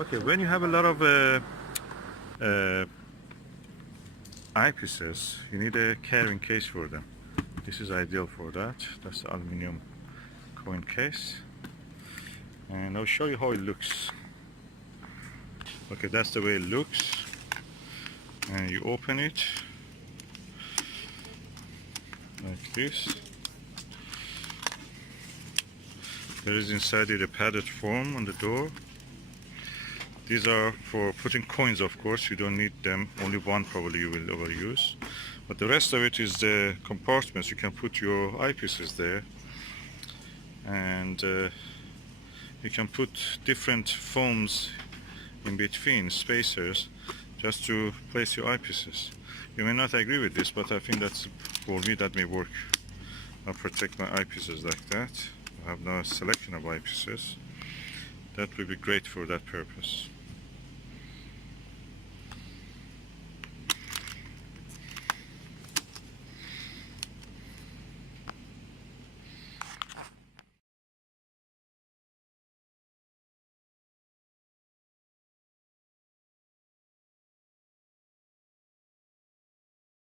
Okay, when you have a lot of uh, eyepieces, you need a carrying case for them. This is ideal for that. That's the aluminum coin case, and I'll show you how it looks. Okay, that's the way it looks, and you open it like this. There is inside it a padded foam on the door. These are for putting coins, of course. You don't need them, only one probably you will ever use, but the rest of it is the compartments. You can put your eyepieces there, and you can put different foams in between, spacers, just to place your eyepieces. You may not agree with this, but I think that's, for me, that may work. I'll protect my eyepieces like that. I have now a selection of eyepieces. That would be great for that purpose.